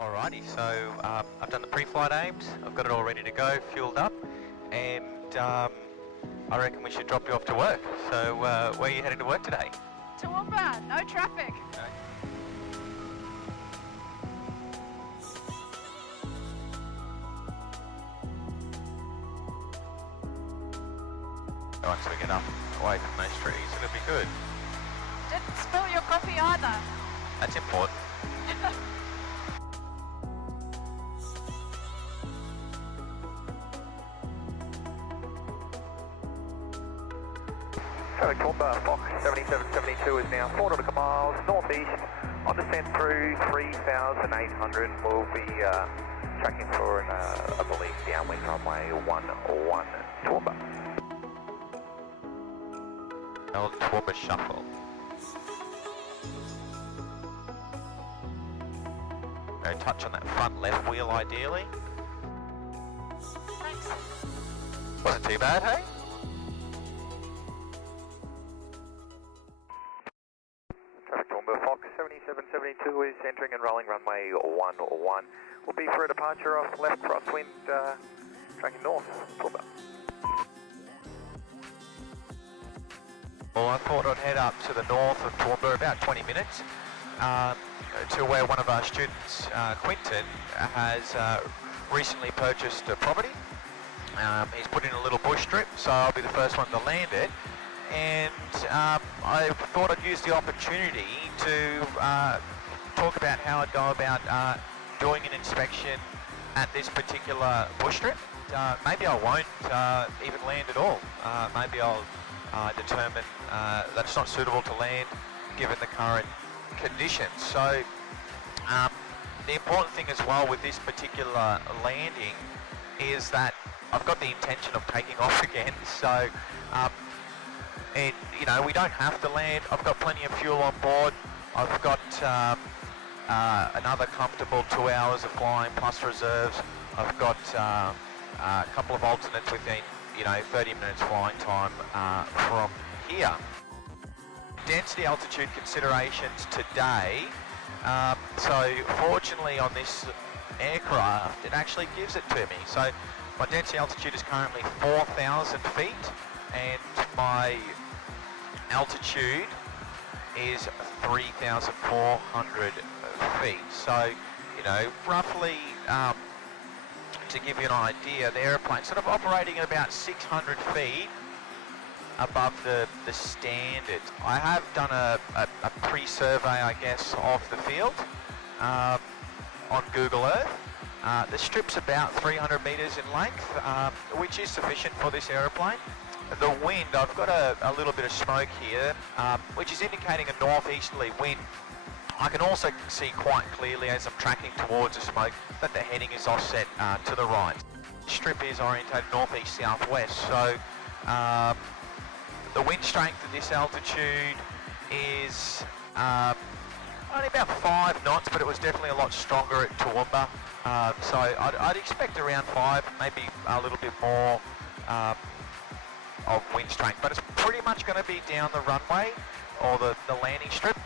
Alrighty, so I've done the pre-flight aims, I've got it all ready to go, fueled up, and I reckon we should drop you off to work. So where are you heading to work today? Toowoomba, no traffic. Okay. Once we get up away from those trees, it'll be good. Didn't spill your coffee either. That's important. Traffic Toowoomba, Fox 7772 is now 4 nautical miles northeast on descent through 3,800. We'll be tracking for an, I believe, downwind runway 11 Toowoomba. Old Toowoomba shuffle. Go touch on that front left wheel ideally. Thanks. Wasn't too bad, hey? Traffic Toowoomba, Fox 7772 is entering and rolling runway 11. We'll be for a departure off left crosswind, tracking north, Toowoomba. Well, I thought I'd head up to the north of Toowoomba, about 20 minutes, to where one of our students, Quinton, has recently purchased a property. He's put in a little bush strip, so I'll be the first one to land it. And I thought I'd use the opportunity to talk about how I'd go about doing an inspection at this particular bush strip. Maybe I won't even land at all. Maybe I'll determine that it's not suitable to land given the current conditions. So the important thing as well with this particular landing is that I've got the intention of taking off again. So we don't have to land. I've got plenty of fuel on board. I've got another comfortable 2 hours of flying plus reserves. I've got a couple of alternates within 30 minutes flying time from here. Density altitude considerations today. So fortunately on this aircraft, it actually gives it to me. So my density altitude is currently 4,000 feet and my altitude is 3,400 feet. So, roughly, to give you an idea, the airplane's sort of operating at about 600 feet above the standard. I have done a pre-survey, I guess, of the field on Google Earth. The strip's about 300 metres in length, which is sufficient for this aeroplane. The wind, I've got a little bit of smoke here, which is indicating a northeasterly wind. I can also see quite clearly as I'm tracking towards the smoke that the heading is offset to the right. The strip is orientated northeast-southwest, so the wind strength at this altitude is only about 5 knots, but it was definitely a lot stronger at Toowoomba. So I'd expect around 5, maybe a little bit more of wind strength, but it's pretty much going to be down the runway or the landing strip.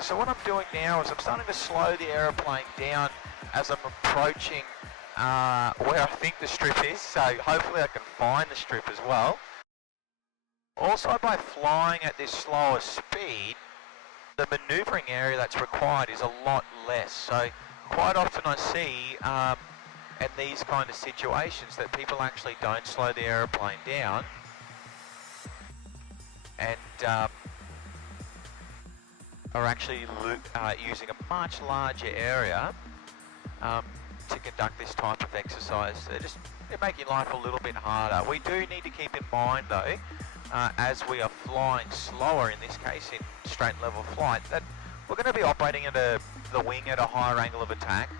So what I'm doing now is I'm starting to slow the aeroplane down as I'm approaching where I think the strip is, so hopefully I can find the strip as well. Also, by flying at this slower speed, the manoeuvring area that's required is a lot less. So quite often I see in these kind of situations that people actually don't slow the aeroplane down and are actually using a much larger area to conduct this type of exercise. They're making life a little bit harder. We do need to keep in mind though, as we are flying slower, in this case in straight level flight, that we're going to be operating at the wing at a higher angle of attack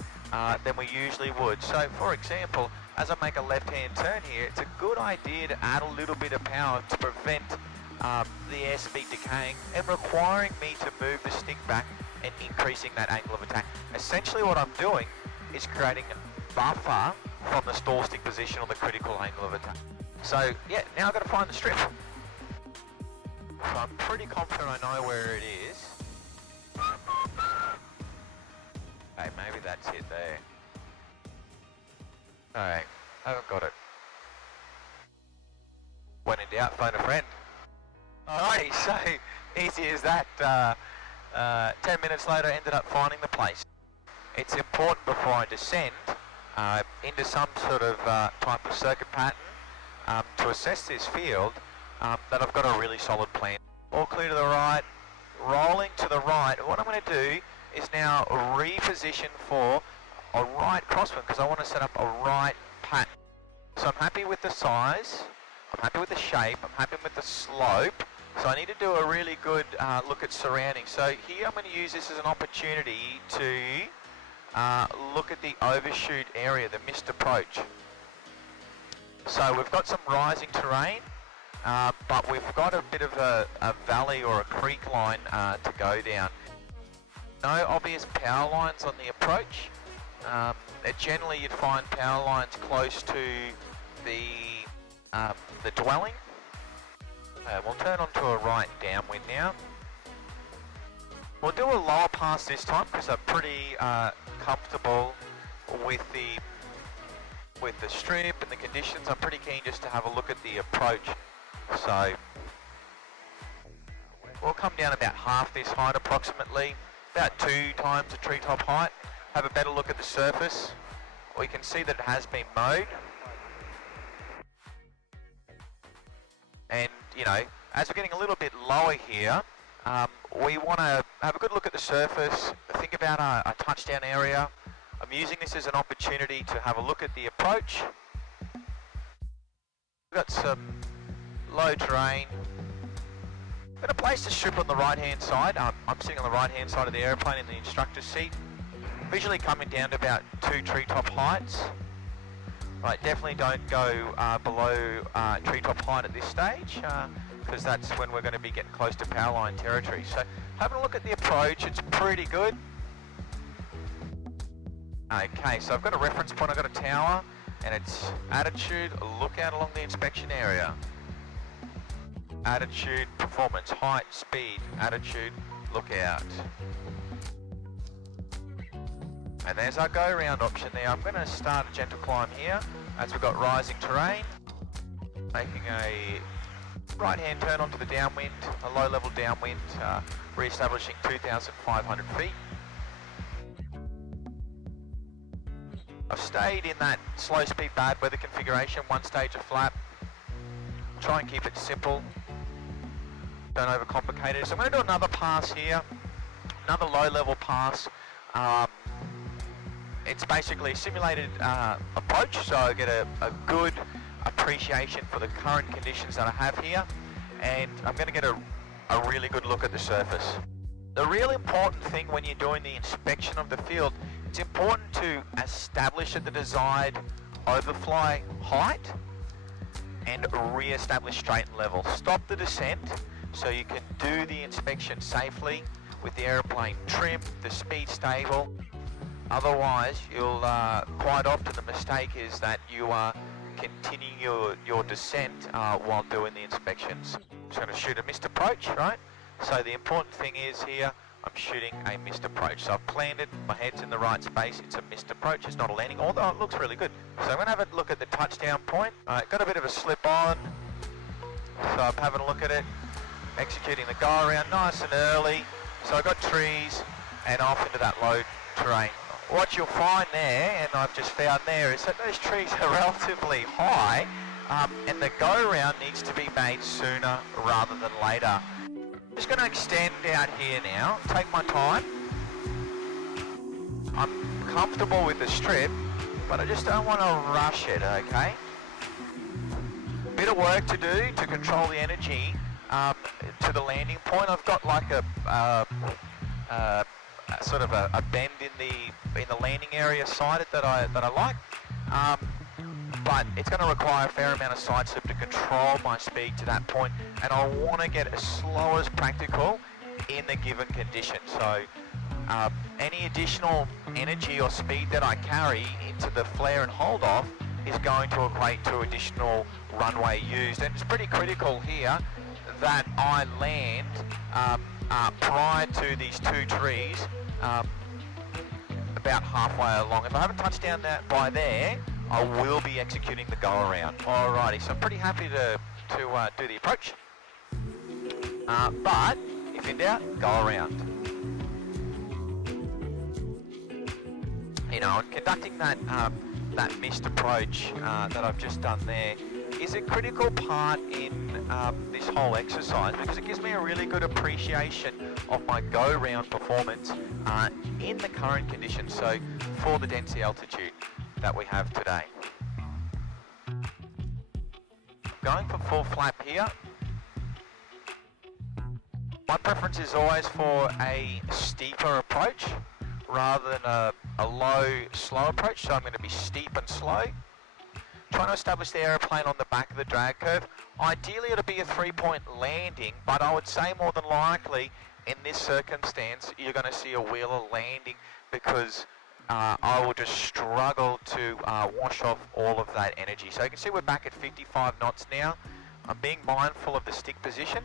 than we usually would. So for example, as I make a left-hand turn here, it's a good idea to add a little bit of power to prevent the airspeed decaying and requiring me to move the stick back and increasing that angle of attack. Essentially what I'm doing is creating a buffer from the stall stick position or the critical angle of attack. So yeah, now I've got to find the strip. So I'm pretty confident I know where it is. Okay, maybe that's it there. Alright, haven't got it. When in doubt, phone a friend. Alrighty, so easy as that. 10 minutes later, ended up finding the place. It's important before I descend into some sort of type of circuit pattern to assess this field that I've got a really solid plan. All clear to the right, rolling to the right. What I'm going to do is now reposition for a right crosswind because I want to set up a right pattern. So I'm happy with the size, I'm happy with the shape, I'm happy with the slope. So I need to do a really good look at surroundings. So here I'm going to use this as an opportunity to look at the overshoot area, the missed approach. So we've got some rising terrain, but we've got a bit of a valley or a creek line to go down. No obvious power lines on the approach. Generally you'd find power lines close to the dwelling. We'll turn onto a right downwind now. We'll do a lower pass this time because I'm pretty comfortable with the strip and the conditions. I'm pretty keen just to have a look at the approach. So we'll come down about half this height approximately, about 2 times the treetop height. Have a better look at the surface. We can see that it has been mowed. And, you know, as we're getting a little bit lower here, we want to have a good look at the surface, think about a touchdown area. I'm using this as an opportunity to have a look at the approach. We've got some low terrain. I'm going to place the strip on the right hand side. I'm sitting on the right hand side of the airplane in the instructor's seat. Visually coming down to about 2 treetop heights. Right, definitely don't go below treetop height at this stage because that's when we're going to be getting close to power line territory. So having a look at the approach, it's pretty good. Okay, so I've got a reference point, I've got a tower and it's attitude, lookout along the inspection area. Attitude, performance, height, speed, attitude, lookout. And there's our go round option there. I'm going to start a gentle climb here as we've got rising terrain. Making a right hand turn onto the downwind, a low level downwind, re-establishing 2,500 feet. I've stayed in that slow speed bad weather configuration, 1 stage of flap. Try and keep it simple. Don't overcomplicate it. So I'm going to do another pass here, another low level pass. It's basically a simulated approach, so I get a good appreciation for the current conditions that I have here, and I'm going to get a really good look at the surface. The real important thing when you're doing the inspection of the field, it's important to establish at the desired overfly height and re-establish straight and level. Stop the descent so you can do the inspection safely with the airplane trimmed, the speed stable. Otherwise, you'll quite often the mistake is that you are continuing your descent while doing the inspections. I'm just going to shoot a missed approach, right? So the important thing is here, I'm shooting a missed approach. So I've planned it, my head's in the right space, it's a missed approach, it's not a landing, although it looks really good. So I'm going to have a look at the touchdown point. Got a bit of a slip on, so I'm having a look at it, executing the go around nice and early. So I've got trees and off into that low terrain. What you'll find there, and I've just found there, is that those trees are relatively high and the go-around needs to be made sooner rather than later. I'm just going to extend out here now, take my time. I'm comfortable with the strip, but I just don't want to rush it, okay? Bit of work to do to control the energy to the landing point. I've got like a sort of a bend in the landing area sighted that I like, but it's going to require a fair amount of side slip to control my speed to that point, and I want to get as slow as practical in the given condition. So any additional energy or speed that I carry into the flare and hold off is going to equate to additional runway used, and it's pretty critical here that I land prior to these 2 trees, about about halfway along. If I haven't touched down by there, I will be executing the go around. Alrighty, so I'm pretty happy to do the approach. But if in doubt, go around. You know, and conducting that missed approach that I've just done there is a critical part in this whole exercise, because it gives me a really good appreciation of my go-round performance in the current conditions, so for the density altitude that we have today. Going for full flap here. My preference is always for a steeper approach rather than a low, slow approach, so I'm going to be steep and slow. Trying to establish the aeroplane on the back of the drag curve. Ideally it'll be a 3-point landing, but I would say more than likely in this circumstance you're going to see a wheeler landing, because I will just struggle to wash off all of that energy. So you can see we're back at 55 knots now. I'm being mindful of the stick position.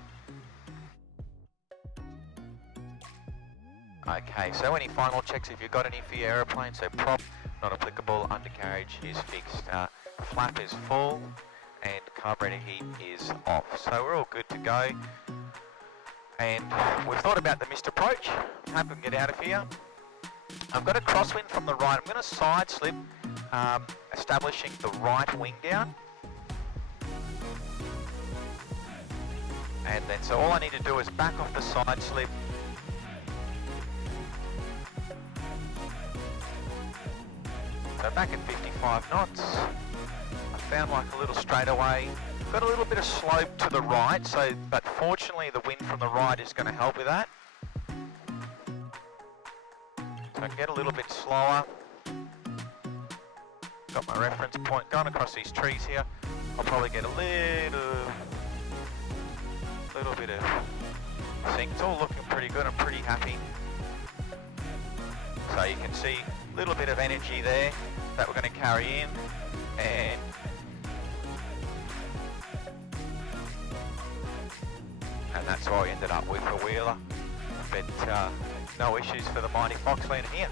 Okay, so any final checks if you've got any for your aeroplane? So prop, not applicable, undercarriage is fixed, flap is full, and carburetor heat is off. So we're all good to go. And we've thought about the missed approach. Happy to get out of here. I've got a crosswind from the right. I'm going to side slip, establishing the right wing down. And then, so all I need to do is back off the side slip. So back at 55 knots. I found like a little straightaway. Got a little bit of slope to the right, but fortunately the wind from the right is going to help with that. So I can get a little bit slower. Got my reference point going across these trees here. I'll probably get a little bit of sink. It's all looking pretty good. I'm pretty happy. So you can see a little bit of energy there that we're going to carry in, and that's why we ended up with a wheeler. But no issues for the Mighty Foxlander here.